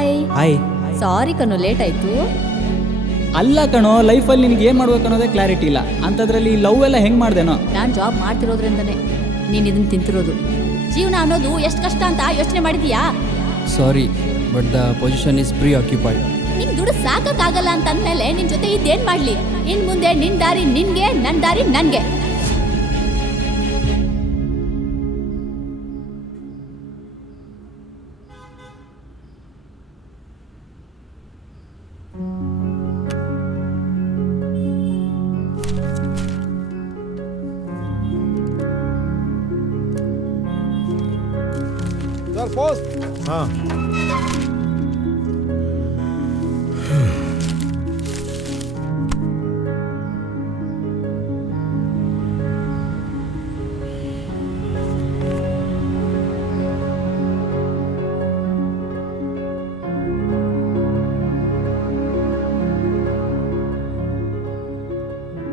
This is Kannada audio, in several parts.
ಹಾಯ್. ಹಾಯ್. ಸಾರಿ ಕಣೋ, ಲೇಟ್ ಆಯ್ತು. ಅಲ್ಲ ಕಣೋ, ಲೈಫಲ್ಲಿ ನಿನಗೆ ಏನು ಮಾಡ್ಬೇಕು ಅನ್ನೋದೇ ಕ್ಲಾರಿಟಿ ಇಲ್ಲ ಅಂಥದ್ರಲ್ಲಿ ಲವ್ ಎಲ್ಲ ಹೆಂಗೆ ಮಾಡ್ದೇನೋ. ನಾನು ಜಾಬ್ ಮಾಡ್ತಿರೋದ್ರಿಂದನೇ ನೀನು ಇದನ್ನ ತಿಂತಿರೋದು. ಜೀವನ ಅನ್ನೋದು ಎಷ್ಟು ಕಷ್ಟ ಅಂತ ಯೋಚನೆ ಮಾಡಿದೀಯಾ? Sorry but the position is preoccupied. ನಿಂಗೆ ದುಡ್ಡು ಸಾಕಾಗಲ್ಲ ಅಂತ ಅಂದ್ಮೇಲೆ ನಿನ್ ಜೊತೆ ಇದೇನ್ ಮಾಡ್ಲಿ? ಇನ್ ಮುಂದೆ ನಿನ್ ದಾರಿ ನಿನ್ಗೆ, ನನ್ ದಾರಿ ನನ್ಗೆ. ಹಾಂ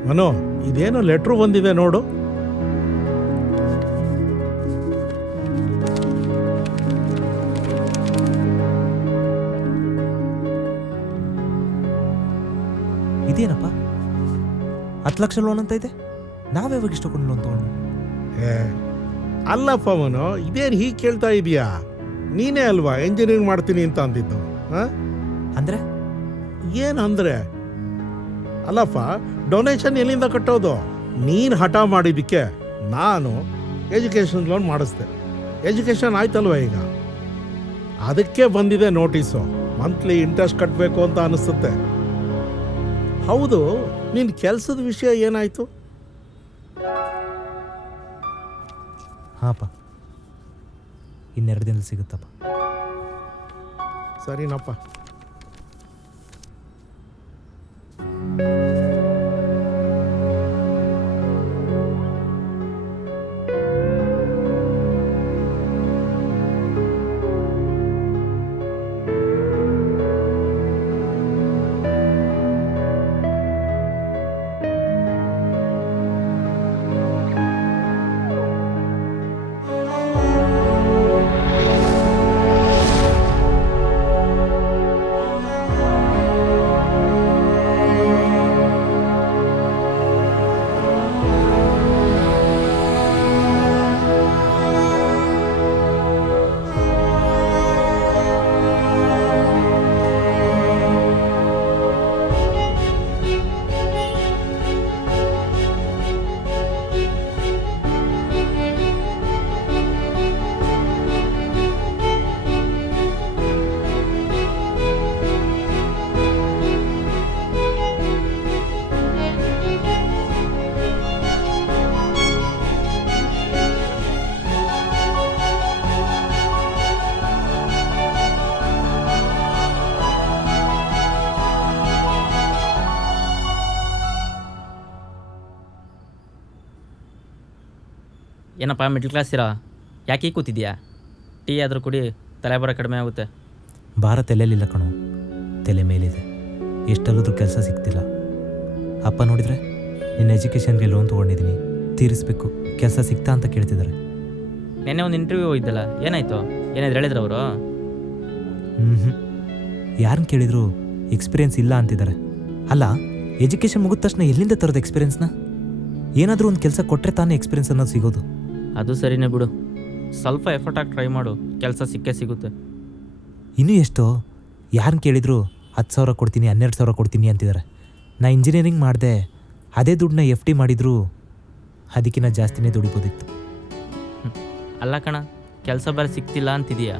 ಮನು, ಇದೇನೋ ಲೆಟ್ರು ಬಂದಿದೆ ನೋಡು. ಇದೇನಪ್ಪ 10 ಲಕ್ಷ ಲೋನ್ ಅಂತ ಇದೆ. ನಾವ್ಯಾವಾಗ ಇಷ್ಟಕೊಂಡು ಲೋನ್ ತಗೊಂಡು? ಅಲ್ಲಪ್ಪ ಮನು, ಇದೇನು ಹೀಗೆ ಕೇಳ್ತಾ ಇದೀಯಾ? ನೀನೇ ಅಲ್ವಾ ಎಂಜಿನಿಯರಿಂಗ್ ಮಾಡ್ತೀನಿ ಅಂತ ಅಂದಿದ್ದು? ಅಂದ್ರೆ ಏನಂದ್ರೆ ಅಲ್ಲಪ್ಪ, ಡೊನೇಷನ್ ಎಲ್ಲಿಂದ ಕಟ್ಟೋದು? ನೀನು ಹಠ ಮಾಡಿದ್ದಕ್ಕೆ ನಾನು ಎಜುಕೇಷನ್ ಲೋನ್ ಮಾಡಿಸ್ದೆ. ಎಜುಕೇಷನ್ ಆಯ್ತಲ್ವ ಈಗ, ಅದಕ್ಕೆ ಬಂದಿದೆ ನೋಟಿಸು. ಮಂತ್ಲಿ ಇಂಟ್ರೆಸ್ಟ್ ಕಟ್ಟಬೇಕು ಅಂತ ಅನಿಸುತ್ತೆ. ಹೌದು, ನಿನ್ನ ಕೆಲಸದ ವಿಷಯ ಏನಾಯಿತು? ಹಾಂಪ್ಪ, ಇನ್ನೆರಡು ದಿನದಲ್ಲಿ ಸಿಗುತ್ತಪ್ಪ. ಸರಿನಪ್ಪ. ಏನಪ್ಪ ಮಿಡ್ಲ್ ಕ್ಲಾಸ್ ಇರೋ, ಯಾಕೆ ಕೂತಿದ್ಯಾ? ಟೀ ಆದರೂ ಕುಡಿ, ತಲೆ ಬರೋ ಕಡಿಮೆ ಆಗುತ್ತೆ. ಭಾರ ತಲೆಯಲ್ಲಿಲ್ಲ ಕಣೋ, ತಲೆ ಮೇಲಿದೆ. ಎಷ್ಟಲ್ಲದ್ರೂ ಕೆಲಸ ಸಿಗ್ತಿಲ್ಲ. ಅಪ್ಪ ನೋಡಿದರೆ ನಿನ್ನ ಎಜುಕೇಷನ್ಗೆ ಲೋನ್ ತೊಗೊಂಡಿದ್ದೀನಿ, ತೀರಿಸ್ಬೇಕು, ಕೆಲಸ ಸಿಗ್ತಾ ಅಂತ ಕೇಳ್ತಿದ್ದಾರೆ. ನೆನ್ನೆ ಒಂದು ಇಂಟರ್ವ್ಯೂ ಹೋಗಿದ್ದಲ್ಲ, ಏನಾಯಿತು? ಏನಾದ್ರು ಹೇಳಿದ್ರು ಅವರು? ಯಾರನ್ನ ಕೇಳಿದ್ರು ಎಕ್ಸ್ಪೀರಿಯೆನ್ಸ್ ಇಲ್ಲ ಅಂತಿದ್ದಾರೆ. ಅಲ್ಲ, ಎಜುಕೇಷನ್ ಮುಗಿದ ತಕ್ಷಣ ಎಲ್ಲಿಂದ ತರೋದು ಎಕ್ಸ್ಪೀರಿಯೆನ್ಸ್ನ? ಏನಾದರೂ ಒಂದು ಕೆಲಸ ಕೊಟ್ಟರೆ ತಾನೇ ಎಕ್ಸ್ಪೀರಿಯೆನ್ಸ್ ಅನ್ನೋದು ಸಿಗೋದು. ಅದು ಸರಿನೇ ಬಿಡು, ಸ್ವಲ್ಪ ಎಫರ್ಟ್ ಆಗಿ ಟ್ರೈ ಮಾಡು, ಕೆಲಸ ಸಿಕ್ಕೇ ಸಿಗುತ್ತೆ. ಇನ್ನೂ ಎಷ್ಟೋ ಯಾರನ್ನ ಕೇಳಿದ್ರು 10,000 ಕೊಡ್ತೀನಿ, 12,000 ಕೊಡ್ತೀನಿ ಅಂತಿದ್ದಾರೆ. ನಾ ಇಂಜಿನಿಯರಿಂಗ್ ಮಾಡಿದೆ, ಅದೇ ದುಡ್ಡನ್ನ FD ಮಾಡಿದ್ರು ಅದಕ್ಕಿಂತ ಜಾಸ್ತಿನೇ ದುಡಿಬೋದಿತ್ತು. ಅಲ್ಲ ಕಣ, ಕೆಲಸ ಬೇರೆ ಸಿಗ್ತಿಲ್ಲ ಅಂತಿದೆಯಾ,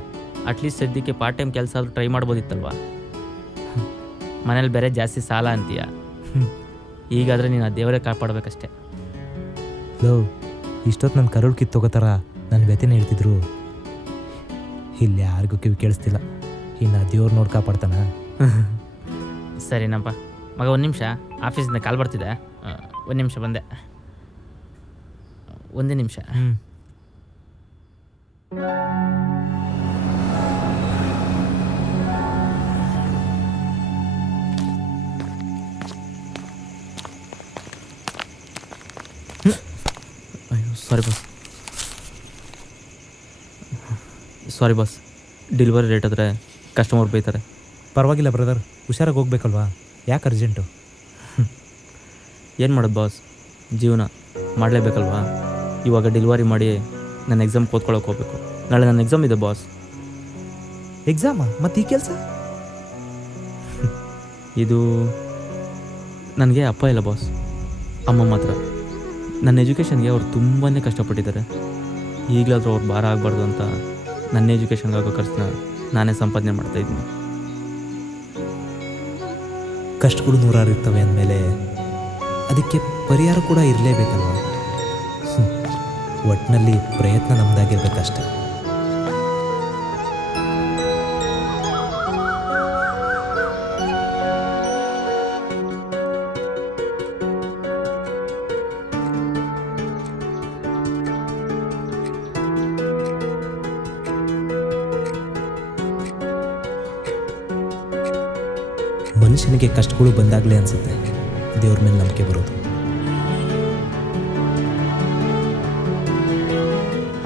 ಅಟ್ಲೀಸ್ಟ್ ಸದ್ಯಕ್ಕೆ ಪಾರ್ಟ್ ಟೈಮ್ ಕೆಲಸ ಆದರೂ ಟ್ರೈ ಮಾಡ್ಬೋದಿತ್ತಲ್ವ? ಮನೇಲಿ ಬೇರೆ ಜಾಸ್ತಿ ಸಾಲ ಅಂತೀಯ. ಈಗಾದರೆ ನೀನು ಆ ದೇವರೇ ಕಾಪಾಡಬೇಕಷ್ಟೆ. ಲವ್, ಇಷ್ಟೊತ್ತು ನನ್ನ ಕರುಳು ಕಿತ್ತೋಗೋತಾರ ನನ್ನ ವ್ಯಥೆನೇ ಹೇಳ್ತಿದ್ರು. ಇಲ್ಲಿ ಯಾರಿಗೂ ಕಿವಿ ಕೇಳಿಸ್ತಿಲ್ಲ. ಇನ್ನು ದೇವ್ರು ನೋಡಿ ಕಾಪಾಡ್ತಾನ. ಸರಿನಪ್ಪ ಮಗ, ಒಂದು ನಿಮಿಷ, ಆಫೀಸಿಂದ ಕಾಲ್ ಬರ್ತಿದೆ. ಒಂದು ನಿಮಿಷ ಬಂದೆ, ಒಂದೇ ನಿಮಿಷ. ಸಾರಿ ಬಾಸ್, ಡೆಲಿವರಿ ಲೇಟ್ ಆದರೆ ಕಸ್ಟಮರ್ ಬೈತಾರೆ. ಪರವಾಗಿಲ್ಲ ಬ್ರದರ್, ಹುಷಾರಾಗಿ ಹೋಗ್ಬೇಕಲ್ವಾ? ಯಾಕೆ ಅರ್ಜೆಂಟು? ಏನು ಮಾಡೋದು ಬಾಸ್, ಜೀವನ ಮಾಡಲೇಬೇಕಲ್ವಾ? ಇವಾಗ ಡೆಲಿವರಿ ಮಾಡಿ ನನ್ನ ಎಕ್ಸಾಮ್ ಕೂತ್ಕೊಳ್ಳೋಕೆ ಹೋಗ್ಬೇಕು. ನಾಳೆ ನನ್ನ ಎಕ್ಸಾಮ್ ಇದೆ ಬಾಸ್. ಎಕ್ಸಾಮಾ? ಮತ್ತು ಈ ಕೆಲಸ? ಇದು ನನಗೆ ಅಪ್ಪ ಇಲ್ಲ ಬಾಸ್, ಅಮ್ಮ ಮಾತ್ರ. ನನ್ನ ಎಜುಕೇಷನ್ಗೆ ಅವ್ರು ತುಂಬಾ ಕಷ್ಟಪಟ್ಟಿದ್ದಾರೆ. ಈಗಲಾದರೂ ಅವ್ರು ಭಾರ ಆಗಬಾರ್ದು ಅಂತ ನನ್ನ ಎಜುಕೇಷನ್ಗೆ ಆಗೋ ಖರ್ಚನ್ನ ನಾನೇ ಸಂಪಾದನೆ ಮಾಡ್ತಾಯಿದ್ದೀನಿ. ಕಷ್ಟಗಳು ನೂರಾರು ಇರ್ತವೆ ಅಂದಮೇಲೆ ಅದಕ್ಕೆ ಪರಿಹಾರ ಕೂಡ ಇರಲೇಬೇಕಲ್ವ? ಒಟ್ಟಿನಲ್ಲಿ ಪ್ರಯತ್ನ ನಮ್ಮದಾಗಿರ್ಬೇಕಷ್ಟೆ. ಮನುಷ್ಯನಿಗೆ ಕಷ್ಟಗಳು ಬಂದಾಗಲೇ ಅನಿಸುತ್ತೆ ದೇವ್ರ ಮೇಲೆ ನಂಬಿಕೆ ಬರೋದು.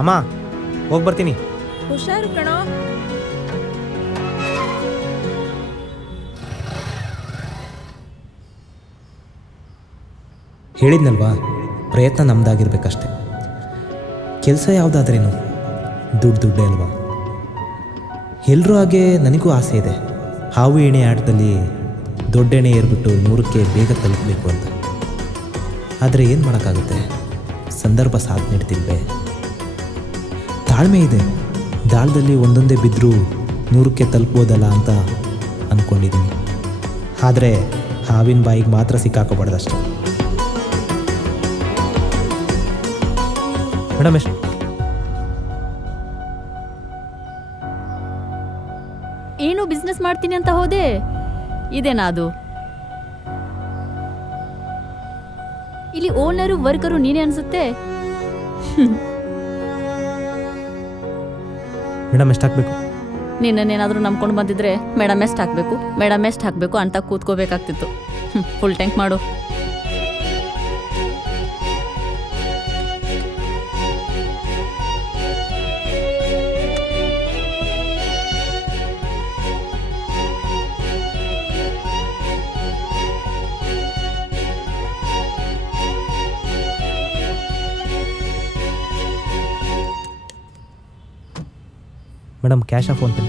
ಅಮ್ಮ, ಹೋಗಿ ಬರ್ತೀನಿ. ಹುಷಾರು ಕಣೋ. ಹೇಳಿದ್ನಲ್ವಾ, ಪ್ರಯತ್ನ ನಮ್ಮದಾಗಿರ್ಬೇಕಷ್ಟೆ. ಕೆಲಸ ಯಾವುದಾದ್ರೇನು ದುಡ್ಡೇ ಅಲ್ವಾ? ಎಲ್ಲರೂ ಹಾಗೆ ನನಗೂ ಆಸೆ ಇದೆ, ಹಾವು ಎಣೆ ಆಟದಲ್ಲಿ ದೊಡ್ಡ ಎಣೆ ಏರ್ಬಿಟ್ಟು 100ಕ್ಕೆ ಬೇಗ ತಲುಪಬೇಕು ಅಂತ. ಆದರೆ ಏನು ಮಾಡೋಕ್ಕಾಗುತ್ತೆ, ಸಂದರ್ಭ ಸಾಥ್ ನೀಡ್ತಿಲ್ವೇ. ತಾಳ್ಮೆ ಇದೆ, ದಾಳದಲ್ಲಿ ಒಂದೊಂದೇ ಬಿದ್ದರೂ 100ಕ್ಕೆ ತಲುಪ್ಬೋದಲ್ಲ ಅಂತ ಅಂದ್ಕೊಂಡಿದ್ದೀನಿ. ಆದರೆ ಹಾವಿನ ಬಾಯಿಗೆ ಮಾತ್ರ ಸಿಕ್ಕಾಕೋಬಾರ್ದಷ್ಟೆ. ಮೇಡಮ್, ಎಷ್ಟು? ಏನು ಬಿಸ್ನೆಸ್ ಮಾಡ್ತೀನಿ ಅಂತ ಹೋದೆ, ಇದೇನಾ ಅದು? ಇಲ್ಲಿ ಓನರು ವರ್ಕರು ನೀನೇ ಅನ್ಸುತ್ತೆ. ಮೇಡಮ್, ಎಷ್ಟು ಹಾಕಬೇಕು? ನಿನ್ನೇನಾದರೂ ನಂಬ್ಕೊಂಡು ಬಂದಿದ್ರೆ ಮೇಡಮ್ ಎಷ್ಟು ಹಾಕಬೇಕು, ಮೇಡಮ್ ಎಷ್ಟು ಹಾಕಬೇಕು ಅಂತ ಕೂತ್ಕೋಬೇಕಾಗ್ತಿತ್ತು. ಫುಲ್ ಟ್ಯಾಂಕ್ ಮಾಡು. ಮೇಡಮ್, ಕ್ಯಾಶಾ ಫೋನ್ಪೇ?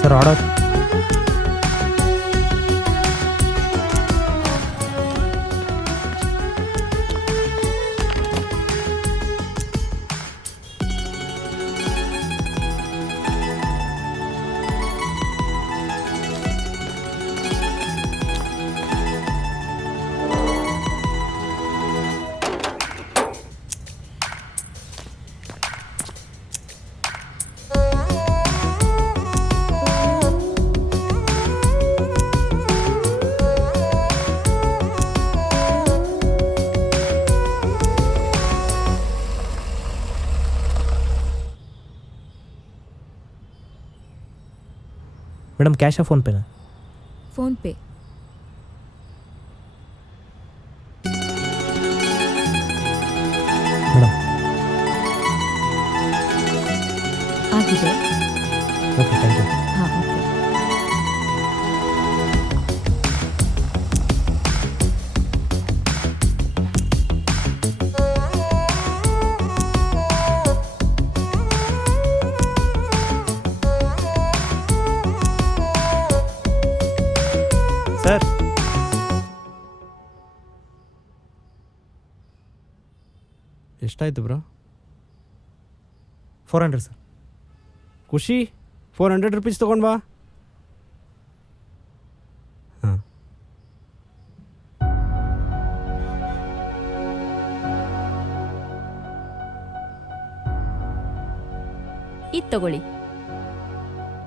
Sir, order. ಮೇಡಮ್, ಕ್ಯಾಶಾ ಫೋನ್ಪೇನಾ? ಫೋನ್ಪೇ. ಮೇಡಮ್, ಆಗಿದೆ. Okay, thank you. ಹಾಂ, ಓಕೆ. ಸರ್, ಎಷ್ಟಾಯ್ತು ಬ್ರೋ? 400 ಸರ್. ಖುಷಿ, 400 ರುಪೀಸ್ ತೊಗೊಂಡು ಬಾ. ಹಾಂ. ಇದು ತಗೊಳ್ಳಿ.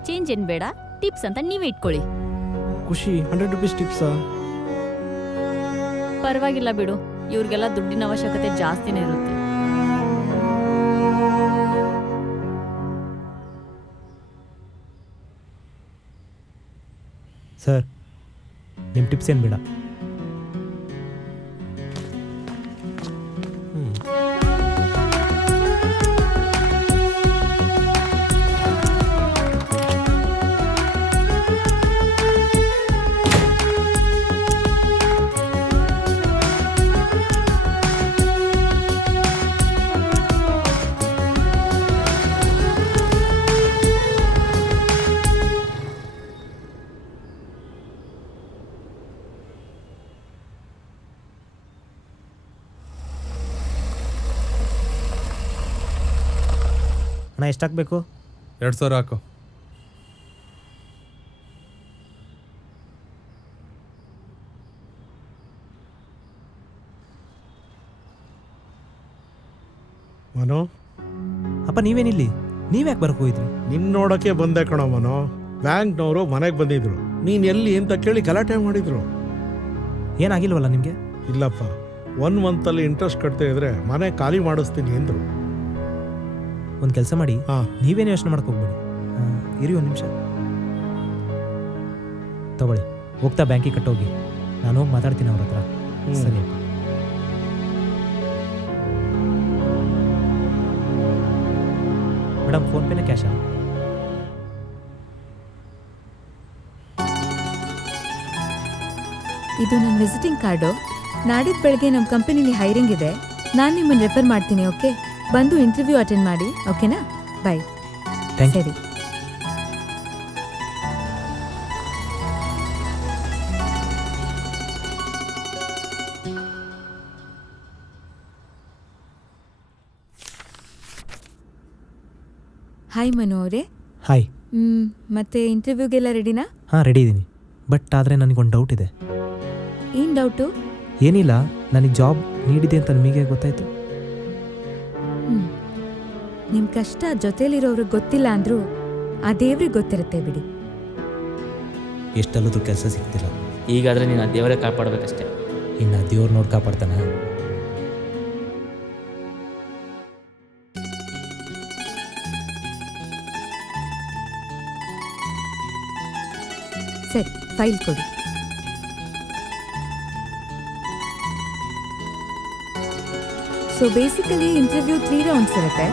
ಚೇಂಜ್ ಏನು ಬೇಡ, ಟಿಪ್ಸ್ ಅಂತ ನೀವೇ ಇಟ್ಕೊಳ್ಳಿ. ಖುಷಿ, 100 ರುಪೀಸ್ ಟಿಪ್ಸಾ? ಪರವಾಗಿಲ್ಲ ಬಿಡು. ಇವ್ರಿಗೆಲ್ಲ ದುಡ್ಡಿನ ಅವಶ್ಯಕತೆ ಜಾಸ್ತಿನೇ ಇರುತ್ತೆ. ಸರ್ ನಿಮ್ಮ ಟಿಪ್ಸ್ ಏನು ಬೇಡ. ಅಣ್ಣ ಎಷ್ಟಾಗಬೇಕು? 2000 ಹಾಕು. ಮನೋ, ಅಪ್ಪ ನೀವೇನಿಲ್ಲಿ? ನೀವ್ಯಾಕೆ ಬರಕ್ಕೆ ಹೋಗಿದ್ರಿ? ನಿನ್ನ ನೋಡೋಕ್ಕೆ ಬಂದೆ ಕಣೋ ಮನೋ. ಬ್ಯಾಂಕ್ನವರು ಮನೆಗೆ ಬಂದಿದ್ರು, ನೀನು ಎಲ್ಲಿ ಅಂತ ಕೇಳಿ ಗಲಾಟೆ ಮಾಡಿದ್ರು. ಏನಾಗಿಲ್ವಲ್ಲ ನಿಮಗೆ? ಇಲ್ಲಪ್ಪ, 1 ಮಂತಲ್ಲಿ ಇಂಟ್ರೆಸ್ಟ್ ಕಟ್ತಾ ಇದ್ರೆ ಮನೆ ಖಾಲಿ ಮಾಡಿಸ್ತೀನಿ ಅಂದರು. ಒಂದು ಕೆಲಸ ಮಾಡಿ, ಹಾಂ, ನೀವೇನು ಯೋಚನೆ ಮಾಡಕ್ಕೆ ಹೋಗ್ಬೇಡಿ. ಇರಿ ಒಂದು ನಿಮಿಷ ತಗೊಳ್ಳಿ, ಹೋಗ್ತಾ ಬ್ಯಾಂಕಿಗೆ ಕಟ್ಟೋಗಿ. ನಾನು ಹೋಗಿ ಮಾತಾಡ್ತೀನಿ ಅವ್ರ ಹತ್ರ. ಸರಿ ಅಪ್ಪ. ಮೇಡಮ್ ಫೋನ್ಪೇನ ಕ್ಯಾಶಾ? ಇದು ನನ್ನ ವಿಸಿಟಿಂಗ್ ಕಾರ್ಡು. ನಾಡಿದ್ದು ಬೆಳಗ್ಗೆ ನಮ್ಮ ಕಂಪನಿಲಿ ಹೈರಿಂಗ್ ಇದೆ. ನಾನು ನಿಮ್ಮನ್ನು ರೆಫರ್ ಮಾಡ್ತೀನಿ. ಓಕೆ, ಬಂದು ಇಂಟರ್ವ್ಯೂ ಅಟೆಂಡ್ ಮಾಡಿ. ಓಕೆನಾ? ಬಾಯ್. Thank you. ಸರಿ. ಹಾಯ್ ಮನು ಅವರೇ. ಹಾಯ್. ಮತ್ತೆ ಇಂಟರ್ವ್ಯೂಗೆಲ್ಲ ರೆಡಿನಾ? ಹಾಂ ರೆಡಿ ಇದ್ದೀನಿ. ಬಟ್ ಆದರೆ ನನಗೊಂದು ಡೌಟ್ ಇದೆ. ಏನು ಡೌಟು? ಏನಿಲ್ಲ, ನನಗೆ ಜಾಬ್ ನೀಡಿದೆ ಅಂತ ನಿಮಗೆ ಗೊತ್ತಾಯಿತು. ನಿಮ್ಮ ಕಷ್ಟ ಜೊತೆಲಿರೋವ್ರಿಗೆ ಗೊತ್ತಿಲ್ಲ ಅಂದರೂ ಆ ದೇವ್ರಿಗೆ ಗೊತ್ತಿರುತ್ತೆ ಬಿಡಿ. ಎಷ್ಟಲ್ಲದ್ರೂ ಕೆಲಸ ಸಿಗ್ತಿಲ್ಲ. ಈಗಾದರೆ ನೀನು ಆ ದೇವರೇ ಕಾಪಾಡಬೇಕಷ್ಟೇ. ಇನ್ನು ದೇವ್ರು ನೋಡಿ ಕಾಪಾಡ್ತಾನೆ. ಸರಿ, ಫೈಲ್ ಕೊಡಿ. ಸೊ ಬೇಸಿಕಲಿ ಇಂಟರ್ವ್ಯೂ 3 ರೌಂಡ್ಸ್ ಇರುತ್ತೆ.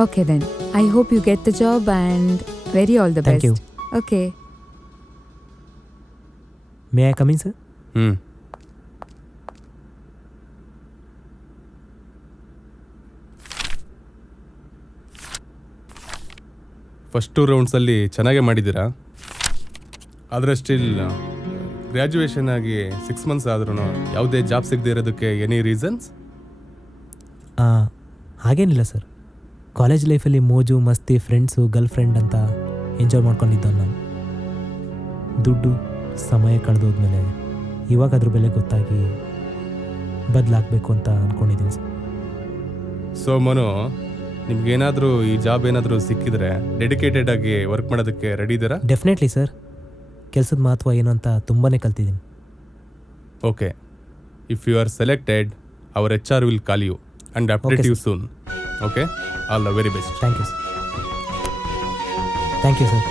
Okay then, I hope you get the job and very all the Thank best. you. Okay. May I come in sir? First 2 ರೌಂಡ್ಸಲ್ಲಿ ಚೆನ್ನಾಗೇ ಮಾಡಿದ್ದೀರಾ. ಆದರೆ ಸ್ಟಿಲ್ ಗ್ರ್ಯಾಜುಯೇಷನ್ ಆಗಿ 6 ಮಂತ್ಸ್ ಆದ್ರೂ ಯಾವುದೇ ಜಾಬ್ ಸಿಗದೆ ಇರೋದಕ್ಕೆ ಎನಿ ರೀಸನ್ಸ್? ಹಾಗೇನಿಲ್ಲ ಸರ್. ಕಾಲೇಜ್ ಲೈಫಲ್ಲಿ ಮೋಜು ಮಸ್ತಿ, ಫ್ರೆಂಡ್ಸು, ಗರ್ಲ್ ಫ್ರೆಂಡ್ ಅಂತ ಎಂಜಾಯ್ ಮಾಡ್ಕೊಂಡಿದ್ದವನು ನಾನು. ದುಡ್ಡು ಸಮಯ ಕಳೆದೋದ್ಮೇಲೆ ಇವಾಗ ಅದ್ರ ಬೆಲೆ ಗೊತ್ತಾಗಿ ಬದಲಾಗಬೇಕು ಅಂತ ಅಂದ್ಕೊಂಡಿದ್ದೀನಿ ಸರ್. ಸೊ ಮನು, ನಿಮ್ಗೇನಾದರೂ ಈ ಜಾಬ್ ಏನಾದರೂ ಸಿಕ್ಕಿದ್ರೆ ಡೆಡಿಕೇಟೆಡ್ ಆಗಿ ವರ್ಕ್ ಮಾಡೋದಕ್ಕೆ ರೆಡಿ ಇದ್ದೀರಾ? Definitely sir. ಕೆಲಸದ ಮಹತ್ವ ಏನು ಅಂತ ತುಂಬಾ ಕಲ್ತಿದ್ದೀನಿ. Okay, if you are selected, our HR will call you and update you soon. Okay, all the very best. Thank you sir. Thank you sir.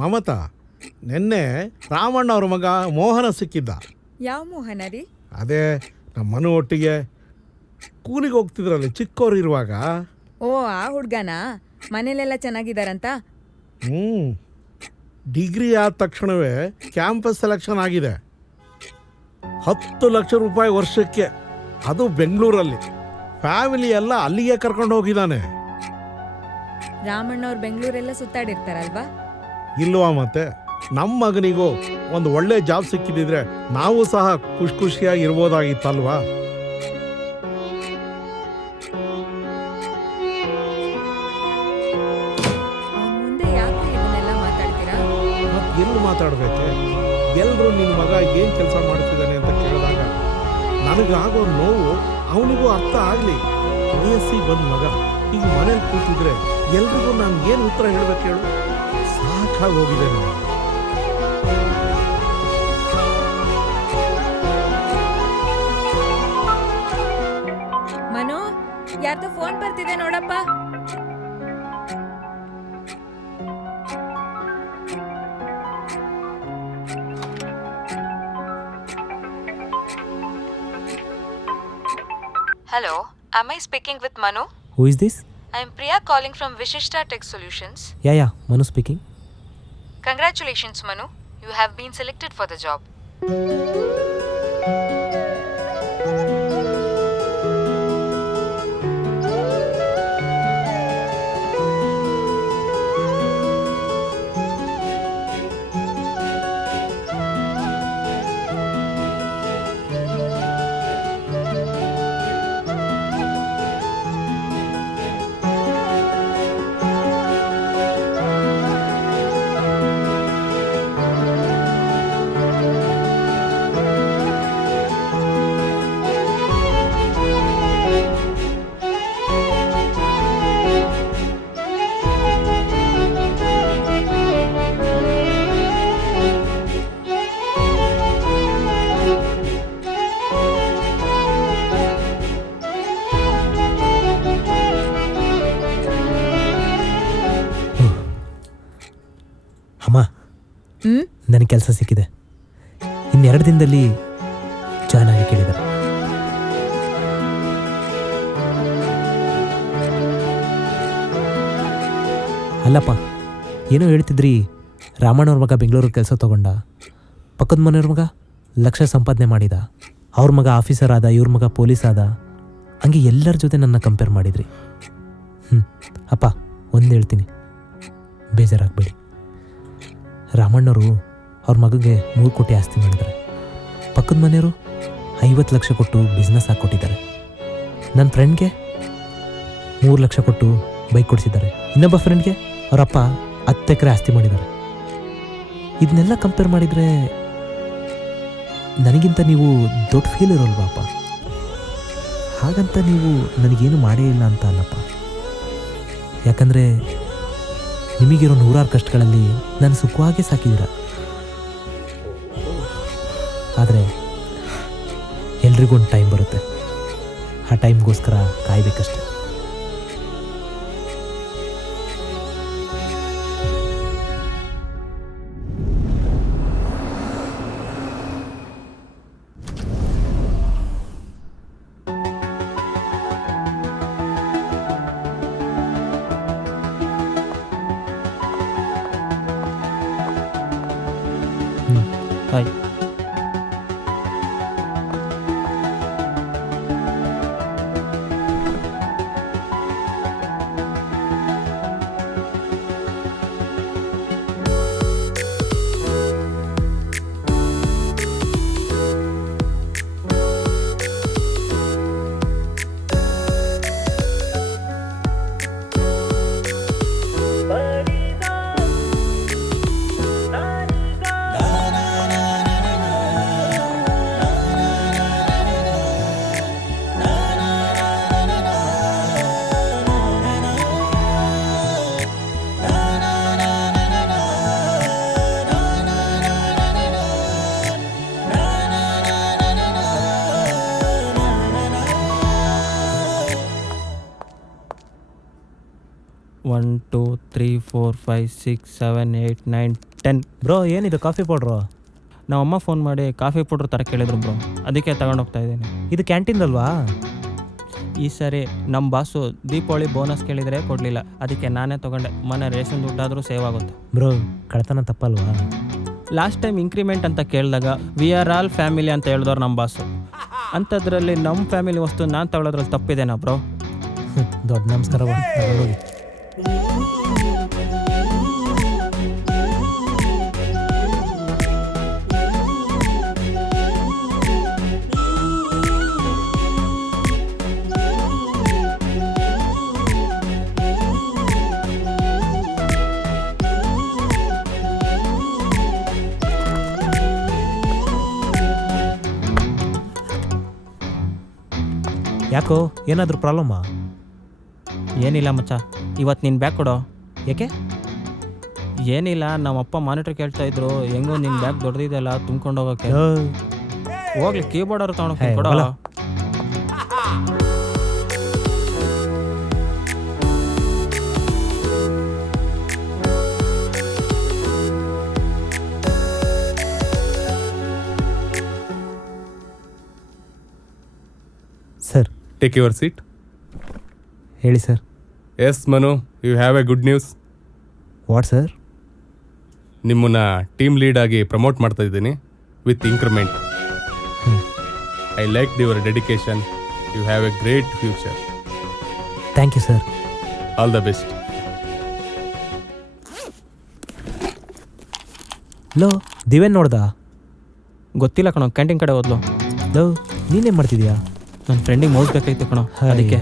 Mamata, ನಿನ್ನೆ ರಾಮಣ್ಣ ಅವ್ರ ಮಗ ಮೋಹನ ಸಿಕ್ಕಿದ್ದ. ಯಾವ ಮೋಹನ ರೀ? ಅದೇ ನಮ್ಮ ಮನು ಒಟ್ಟಿಗೆ ಕೂಲಿಗೆ ಹೋಗ್ತಿದ್ರಲ್ಲಿ ಚಿಕ್ಕವ್ರು ಇರುವಾಗ. ಓ, ಆ ಹುಡ್ಗನಾ? ಮನೇಲೆಲ್ಲ ಚೆನ್ನಾಗಿದ್ದಾರಂತ? ಡಿಗ್ರಿ ಆದ ತಕ್ಷಣವೇ ಕ್ಯಾಂಪಸ್ ಸೆಲೆಕ್ಷನ್ ಆಗಿದೆ. 10 ಲಕ್ಷ ರೂಪಾಯಿ ವರ್ಷಕ್ಕೆ, ಅದು ಬೆಂಗಳೂರಲ್ಲಿ. ಫ್ಯಾಮಿಲಿ ಎಲ್ಲ ಅಲ್ಲಿಗೆ ಕರ್ಕೊಂಡು ಹೋಗಿದ್ದಾನೆ. ರಾಮಣ್ಣವ್ರು ಬೆಂಗಳೂರೆಲ್ಲ ಸುತ್ತಾಡಿರ್ತಾರಲ್ವಾ? ಇಲ್ವಾ ಮತ್ತೆ? ನಮ್ಮ ಮಗನಿಗೂ ಒಂದು ಒಳ್ಳೆ ಜಾಬ್ ಸಿಕ್ಕಿದ್ರೆ ನಾವು ಸಹ ಖುಷಿಯಾಗಿ ಇರ್ಬೋದಾಗಿತ್ತಲ್ವಾ? ಮುಂದೆ ಯಾಕೆ ಇದನ್ನೆಲ್ಲ ಮಾತಾಡ್ತೀರಾ? ಮತ್ತೆ ಎಲ್ಲಿ ಮಾತಾಡ್ಬೇಕೆ? ಎಲ್ಲರೂ ನಿನ್ನ ಮಗ ಏನು ಕೆಲಸ ಮಾಡ್ತಿದ್ದಾನೆ ಅಂತ ಕೇಳಿದಾಗ ನನಗಾಗೋ ನೋವು ಅವನಿಗೂ ಅರ್ಥ ಆಗಲಿ. ವಯಸ್ಸಿಗೆ ಬಂದ ಮಗ ಈಗ ಮನೇಲಿ ಕೂತಿದ್ರೆ ಎಲ್ರಿಗೂ ನಾನು ಏನು ಉತ್ತರ ಹೇಳ್ಬೇಕು ಹೇಳು? ಸಾಕಾಗಿ ಹೋಗಿದೆ ನಾನು. ಮನು, ಯಾರ್ದೋ ಫೋನ್ ಬರ್ತಿದೆ ನೋಡಪ್ಪ. Hello, am I speaking with Manu? Who is this? I am Priya calling from Vishishta Tech Solutions. Yeah Manu speaking. Congratulations, Manu. You have been selected for the job. ಅಮ್ಮ, ನನಗೆ ಕೆಲಸ ಸಿಕ್ಕಿದೆ. ಇನ್ನು2 ದಿನದಲ್ಲಿ ಜಾಯ್ನ್ ಆಗಿ ಕೇಳಿದ್ದಾರೆ. ಅಲ್ಲಪ್ಪ, ಏನೋ ಹೇಳ್ತಿದ್ರಿ, ರಾಮಣ್ಣವ್ರ ಮಗ ಬೆಂಗಳೂರಿಗೆ ಕೆಲಸ ತೊಗೊಂಡ, ಪಕ್ಕದ ಮನೆಯವ್ರ ಮಗ ಲಕ್ಷ ಸಂಪಾದನೆ ಮಾಡಿದ, ಅವ್ರ ಮಗ ಆಫೀಸರ್ ಆದ, ಇವ್ರ ಮಗ ಪೊಲೀಸ್ ಆದ, ಹಂಗೆ ಎಲ್ಲರ ಜೊತೆ ನನ್ನ ಕಂಪೇರ್ ಮಾಡಿದ್ರಿ. ಅಪ್ಪ, ಒಂದು ಹೇಳ್ತೀನಿ, ಬೇಜಾರಾಗಬೇಡಿ. ರಾಮಣ್ಣವರು ಅವ್ರ ಮಗಗೆ 3 ಕೋಟಿ ಆಸ್ತಿ ಮಾಡಿದ್ದಾರೆ. ಪಕ್ಕದ ಮನೆಯವರು 50 ಲಕ್ಷ ಕೊಟ್ಟು ಬಿಸ್ನೆಸ್ ಹಾಕ್ಕೊಟ್ಟಿದ್ದಾರೆ. ನನ್ನ ಫ್ರೆಂಡ್ಗೆ 3 ಲಕ್ಷ ಕೊಟ್ಟು ಬೈಕ್ ಕೊಡಿಸಿದ್ದಾರೆ. ಇನ್ನೊಬ್ಬ ಫ್ರೆಂಡ್ಗೆ ಅವರಪ್ಪ 10 ಎಕರೆ ಆಸ್ತಿ ಮಾಡಿದ್ದಾರೆ. ಇದನ್ನೆಲ್ಲ ಕಂಪೇರ್ ಮಾಡಿದರೆ ನನಗಿಂತ ನೀವು ದೊಡ್ಡ ಫೀಲ್ ಇರೋಲ್ವಾ ಅಪ್ಪ? ಹಾಗಂತ ನೀವು ನನಗೇನು ಮಾಡೇ ಇಲ್ಲ ಅಂತ ಅಲ್ಲಪ್ಪ. ಯಾಕಂದರೆ ನಿಮಗಿರೋ 100 ಕಷ್ಟಗಳಲ್ಲಿ ನಾನು ಸುಖವಾಗಿ ಸಾಕಿದ್ದೀರ. ಆದರೆ ಎಲ್ರಿಗೂ ಒಂದು ಟೈಮ್ ಬರುತ್ತೆ, ಆ ಟೈಮ್ಗೋಸ್ಕರ ಕಾಯಬೇಕಷ್ಟೆ. ಹಾಯ್. ಒನ್ 2 3 4 5 6 7 8 9 10. ಬ್ರೋ, ಏನಿದು ಕಾಫಿ ಪೌಡ್ರು? ನಮ್ಮಮ್ಮ ಫೋನ್ ಮಾಡಿ ಕಾಫಿ ಪೌಡ್ರ್ ಥರ ಕೇಳಿದ್ರು ಬ್ರೋ, ಅದಕ್ಕೆ ತಗೊಂಡೋಗ್ತಾ ಇದ್ದೀನಿ. ಇದು ಕ್ಯಾಂಟೀನ್ದಲ್ವಾ? ಈ ಸರಿ ನಮ್ಮ ಬಾಸು ದೀಪಾವಳಿ ಬೋನಸ್ ಕೇಳಿದರೆ ಕೊಡಲಿಲ್ಲ, ಅದಕ್ಕೆ ನಾನೇ ತೊಗೊಂಡೆ. ಮನೆ ರೇಷನ್ ದುಡ್ಡಾದರೂ ಸೇವ್ ಆಗುತ್ತೆ. ಬ್ರೋ, ಕಳ್ತನ ತಪ್ಪಲ್ವಾ? ಲಾಸ್ಟ್ ಟೈಮ್ ಇಂಕ್ರಿಮೆಂಟ್ ಅಂತ ಕೇಳಿದಾಗ ವಿ ಆರ್ ಆಲ್ ಫ್ಯಾಮಿಲಿ ಅಂತ ಹೇಳಿದವ್ರು ನಮ್ಮ ಬಾಸು. ಅಂಥದ್ರಲ್ಲಿ ನಮ್ಮ ಫ್ಯಾಮಿಲಿ ವಸ್ತು ನಾನು ತಗೊಳ್ಳೋದ್ರಲ್ಲಿ ತಪ್ಪಿದೇನಾ ಬ್ರೋ? ದೊಡ್ಡ ನಮಸ್ಕಾರ ಹೋಗಿ. ಯಾಕೋ ಏನಾದರೂ ಪ್ರಾಬ್ಲಮ್ಮಾ? ಏನಿಲ್ಲ ಮಚ್ಚ, ಇವತ್ತು ನಿನ್ನ ಬ್ಯಾಗ್ ಕೊಡೋ. ಯಾಕೆ? ಏನಿಲ್ಲ, ನಮ್ಮಪ್ಪ ಮಾನಿಟ್ರ್ ಕೇಳ್ತಾ ಇದ್ರು, ಹೆಂಗೋ ನಿನ್ನ ಬ್ಯಾಗ್ ದೊಡ್ಡದಿದೆಯಲ್ಲ ತುಂಬ್ಕೊಂಡು ಹೋಗೋಕ್ಕೆ. ಹೋಗ್ಲಿ ಕೀಬೋರ್ಡ್ ಅವ್ರು ತೊಗೊಂಡು ಕೊಡೋ. Sir, take your seat. ಹೇಳಿ sir. Yes Manu, you have a good news. What sir? ನಿಮ್ಮನ್ನ ಟೀಮ್ ಲೀಡ್ ಆಗಿ ಪ್ರಮೋಟ್ ಮಾಡ್ತಾ ಇದ್ದೀನಿ with increment. I like your dedication. You have a great future. Thank you sir. All the best. ಲೋ, ದಿವೇನ್ ನೋಡ್ದಾ? ಗೊತ್ತಿಲ್ಲ ಕಣೋ, ಕ್ಯಾಂಟೀನ್ ಕಡೆ ಹೋದ್ಲು. ಲೋ, ನೀನೇನು ಮಾಡ್ತಿದ್ಯಾ? ನನ್ನ ಫ್ರೆಂಡಿಗೆ ಮೌಸ್ ಬೇಕಾಯ್ತು ಕಣೋ, ಅದಕ್ಕೆ.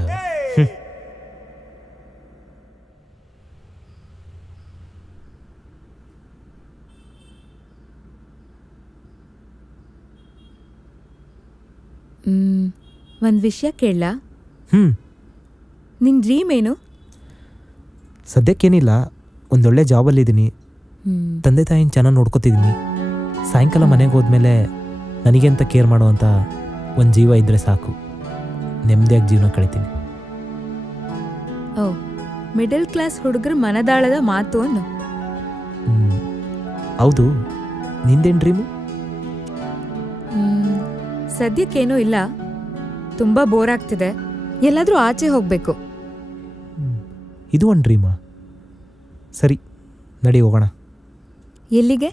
ಒಂದು ವಿಷಯ ಕೇಳಲಾ? ನಿನ್ನ ಡ್ರೀಮ್ ಏನು? ಸದ್ಯಕ್ಕೇನಿಲ್ಲ, ಒಂದೊಳ್ಳೆ ಜಾಬಲ್ಲಿದ್ದೀನಿ. ತಂದೆ ತಾಯಿನ ಚೆನ್ನಾಗಿ ನೋಡ್ಕೋತಿದ್ದೀನಿ. ಸಾಯಂಕಾಲ ಮನೆಗೆ ಹೋದ್ಮೇಲೆ ನನಗೆ ಅಂತ ಕೇರ್ ಮಾಡುವಂಥ ಒಂದು ಜೀವ ಇದ್ದರೆ ಸಾಕು. ನೆಮ್ಮದಿಯಾಗಿ ಜೀವನ ಕಳಿತೀನಿ. ಓ, ಮಿಡಲ್ ಕ್ಲಾಸ್ ಹುಡುಗರ ಮನದಾಳದ ಮಾತು ಅನ್ನು. ಹೌದು, ನಿಂದೇನು ಡ್ರೀಮು? ಸದ್ಯಕ್ಕೇನೂ ಇಲ್ಲ, ತುಂಬ ಬೋರ್ ಆಗ್ತಿದೆ, ಎಲ್ಲಾದರೂ ಆಚೆ ಹೋಗಬೇಕು. ಇದು ಒಂದು ಡ್ರೀಮಾ? ಸರಿ, ನಡಿ ಹೋಗೋಣ. ಎಲ್ಲಿಗೆ?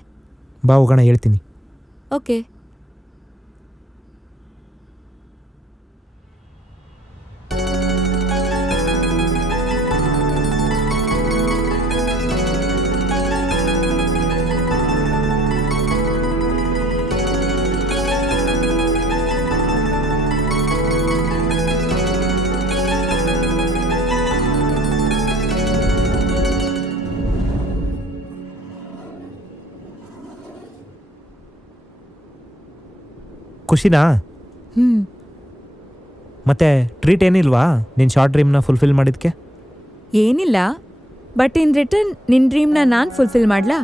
ಬಾ ಹೋಗೋಣ, ಹೇಳ್ತೀನಿ. ಓಕೆ. ಖುಷಿನಾ? ಮತ್ತೆ ಟ್ರೀಟ್ ಏನಿಲ್ವಾ ನಿನ್ನ ಶಾರ್ಟ್ ಡ್ರೀಮ್ನ ಫುಲ್ಫಿಲ್ ಮಾಡಿದ್ಕೆ? ಏನಿಲ್ಲ, ಬಟ್ ಇನ್ ರಿಟರ್ನ್ ನಿನ್ನ ಡ್ರೀಮ್ನ ನಾನು ಫುಲ್ಫಿಲ್ ಮಾಡ್ಲಾ?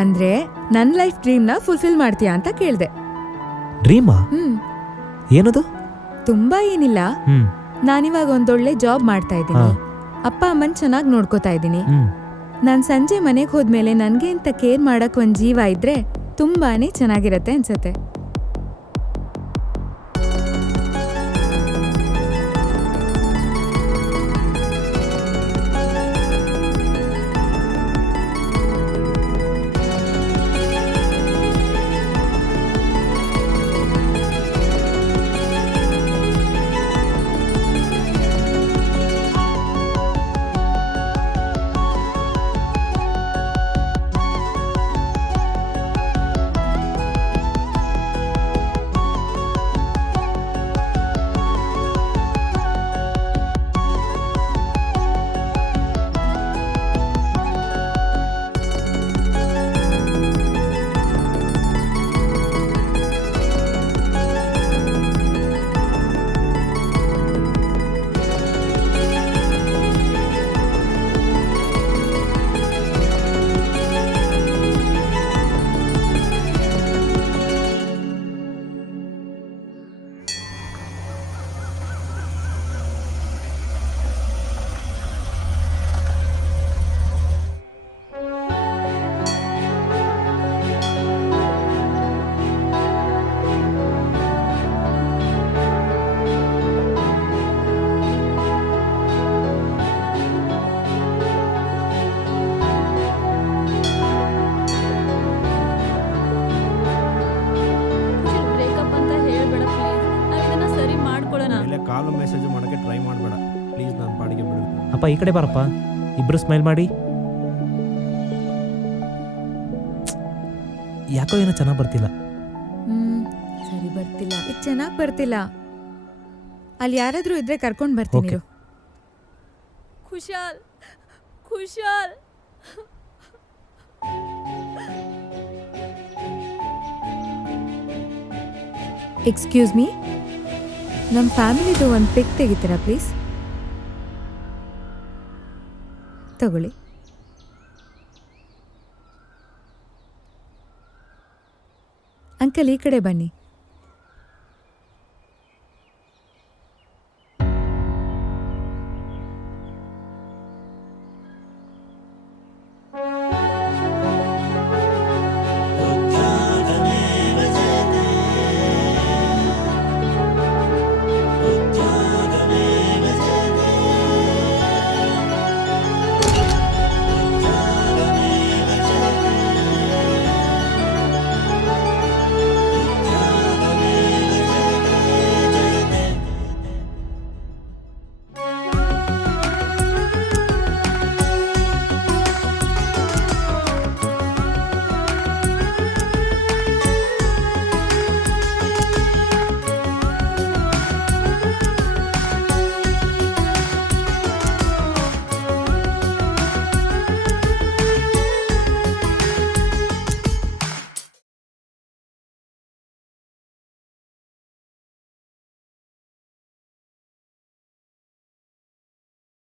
ಅಂದರೆ ನನ್ನ ಲೈಫ್ ಡ್ರೀಮ್ನ ಫುಲ್ಫಿಲ್ ಮಾಡ್ತೀಯಾ ಅಂತ ಕೇಳಿದೆ. ಡ್ರೀಮಾ? ಏನದು? ತುಂಬಾ ಏನಿಲ್ಲ, ನಾನಿವಾಗ ಒಂದೊಳ್ಳೆ ಜಾಬ್ ಮಾಡ್ತಾ ಇದ್ದೀನಿ, ಅಪ್ಪ ಅಮ್ಮನ್ ಚೆನ್ನಾಗಿ ನೋಡ್ಕೋತಾ ಇದ್ದೀನಿ. ನಾನು ಸಂಜೆ ಮನೆಗೆ ಹೋದ್ಮೇಲೆ ನನಗೆ ಅಂತ ಕೇರ್ ಮಾಡಕ್ ಒಂದು ಜೀವ ಇದ್ರೆ ತುಂಬಾನೇ ಚೆನ್ನಾಗಿರತ್ತೆ ಅನ್ಸತ್ತೆ. ಕಾಲು ಮೆಸೇಜ್ ಮಾಡೋಕ್ಕೆ ಟ್ರೈ ಮಾಡಬೇಡ ಪ್ಲೀಸ್, ನನ್ನ ಪಾಡಿಗೆ ಬಿಡು. ಅಪ್ಪ ಈ ಕಡೆ ಬಾರಪ್ಪ, ಇಬ್ಬರು ಸ್ಮೈಲ್ ಮಾಡಿ. ಯಾಕೋ ಏನೋ ಚೆನ್ನಾಗಿ ಬರ್ತಿಲ್ಲ. ಸರಿ ಬರ್ತಿಲ್ಲ, ಇದು ಚೆನ್ನಾಗಿ ಬರ್ತಿಲ್ಲ. ಅಲ್ಲಿ ಯಾರಾದರೂ ಇದ್ರೆ ಕರ್ಕೊಂಡು ಬರ್ತೀನಿ Okay. ಇರು. ಖುಷಾಲ್ ಖುಷಾಲ್ ಎಕ್ಸ್ಕ್ಯೂಸ್ ಮೀ, ನಮ್ಮ ಫ್ಯಾಮಿಲಿದು ಒಂದು ಪಿಕ್ ತೆಗಿತೀರಾ ಪ್ಲೀಸ್? ತಗೊಳ್ಳಿ. ಅಂಕಲ್ ಈ ಕಡೆ ಬನ್ನಿ.